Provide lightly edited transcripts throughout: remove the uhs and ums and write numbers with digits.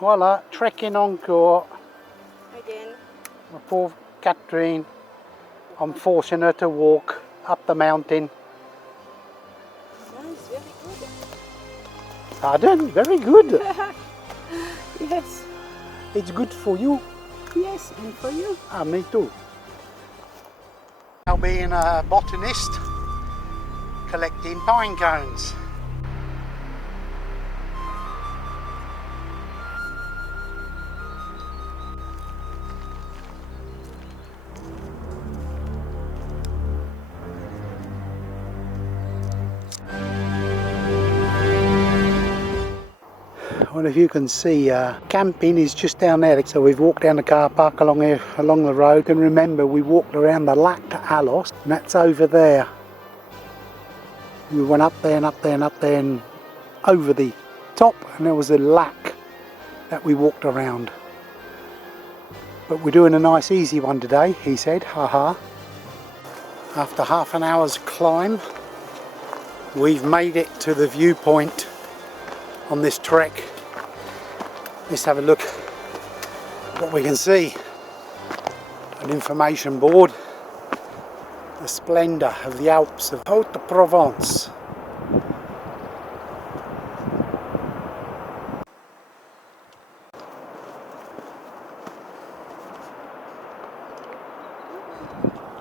Voila, trekking encore. Again. My poor Catherine, I'm forcing her to walk up the mountain. Nice, very good. Pardon? Very good. Yes. It's good for you. Yes, and for you. Ah, me too. Now being a botanist, collecting pine cones. Well, if you can see, camping is just down there. So we've walked down the car park along here, along the road. And remember, we walked around the Lac de Alos, and that's over there. We went up there and up there and up there and over the top, and there was a lac that we walked around. But we're doing a nice easy one today, he said, haha. After half an hour's climb, we've made it to the viewpoint on this trek. Let's have a look at what we can see. An information board. The splendour of the Alps of Haute-Provence.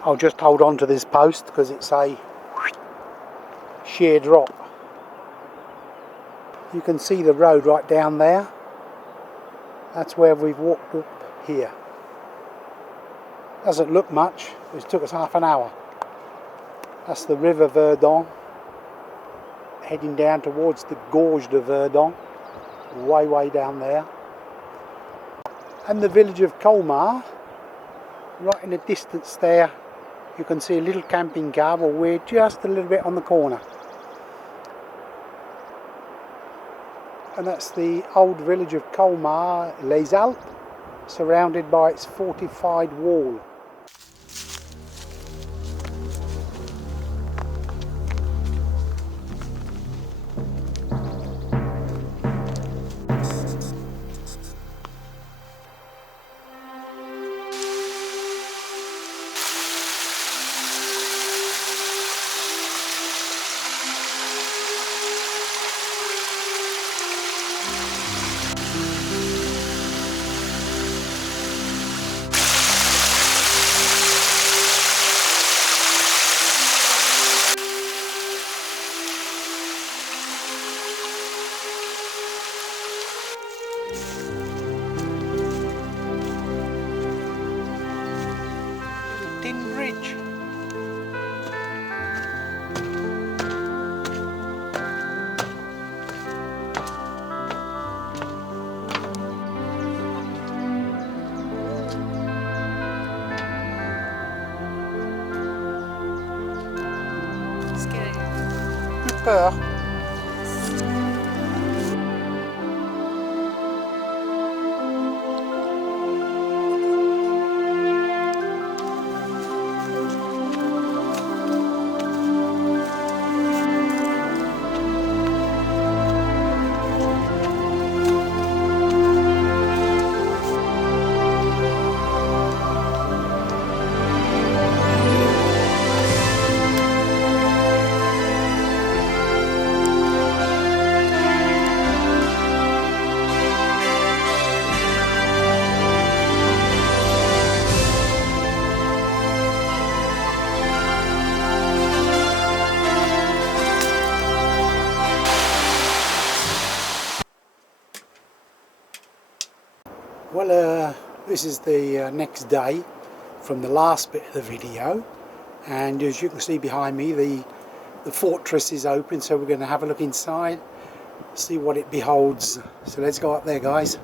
I'll just hold on to this post because it's a sheer drop. You can see the road right down there. That's where we've walked up here. Doesn't look much, it took us half an hour. That's the River Verdon, heading down towards the Gorge de Verdon, way down there. And the village of Colmars, right in the distance there, you can see a little camping car, but we're just a little bit on the corner. And that's the old village of Colmars-les-Alpes, surrounded by its fortified wall. Bridge. Scary. Peur. Well, this is the next day from the last bit of the video, and as you can see behind me, the fortress is open, so we're going to have a look inside, see what it beholds. So let's go up there, guys.